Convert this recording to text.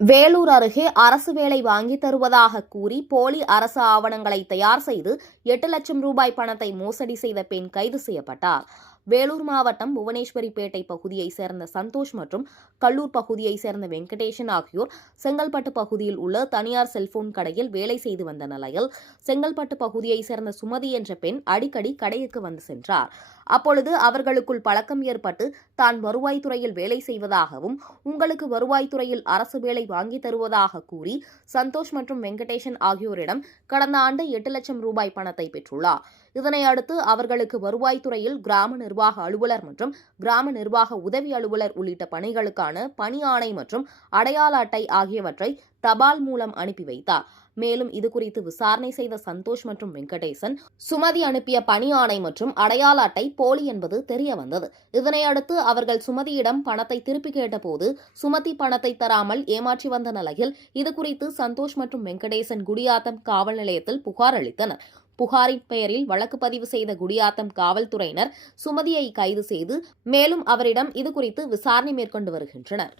வேலூர் அருகே அரசு வேலை வாங்கித் தருவதாக கூறி போலி அரசு ஆவணங்களை தயார் செய்து 8 லட்சம் ரூபாய் பணத்தை மோசடி செய்த பெண் கைது செய்யப்பட்டார். வேலூர் மாவட்டம் புவனேஸ்வரிப்பேட்டை பகுதியைச் சேர்ந்த சந்தோஷ் மற்றும் கல்லூர் பகுதியைச் சேர்ந்த வெங்கடேசன் ஆகியோர் செங்கல்பட்டு பகுதியில் உள்ள தனியார் செல்போன் கடையில் வேலை செய்து வந்த நிலையில் செங்கல்பட்டு பகுதியைச் சேர்ந்த சுமதி என்ற பெண் அடிக்கடி கடைக்கு வந்து சென்றார். அப்பொழுது அவர்களுக்குள் பழக்கம் ஏற்பட்டு தான் வருவாய்த்துறையில் வேலை செய்வதாகவும் உங்களுக்கு வருவாய்த்துறையில் அரசு வேலை வாங்கித் தருவதாக கூறி சந்தோஷ் மற்றும் வெங்கடேசன் ஆகியோரிடம் கடந்த ஆண்டு 8 லட்சம் ரூபாய் பணத்தை பெற்றுள்ளார். இதனையடுத்து அவர்களுக்கு வருவாய்த்துறையில் கிராம நிர்வாக அலுவலர் மற்றும் கிராம நிர்வாக உதவி அலுவலர் உள்ளிட்ட பணிகளுக்கான பணி ஆணை மற்றும் அடையாள அட்டை ஆகியவற்றை தபால் மூலம் அனுப்பி வைத்தார். மேலும் இதுகுறித்து விசாரணை செய்த சந்தோஷ் மற்றும் வெங்கடேசன் சுமதி அனுப்பிய பணி ஆணை மற்றும் அடையாள அட்டை போலி என்பது தெரியவந்தது. இதனையடுத்து அவர்கள் சுமதியிடம் பணத்தை திருப்பி கேட்டபோது சுமதி பணத்தை தராமல் ஏமாற்றி வந்த நிலையில் இதுகுறித்து சந்தோஷ் மற்றும் வெங்கடேசன் குடியாத்தம் காவல் நிலையத்தில் புகார் அளித்தனர். புகாரின் பெயரில் வழக்கு பதிவு செய்த குடியாத்தம் காவல்துறையினர் சுமதியை கைது செய்து மேலும் அவரிடம் இதுகுறித்து விசாரணை மேற்கொண்டு வருகின்றனர்.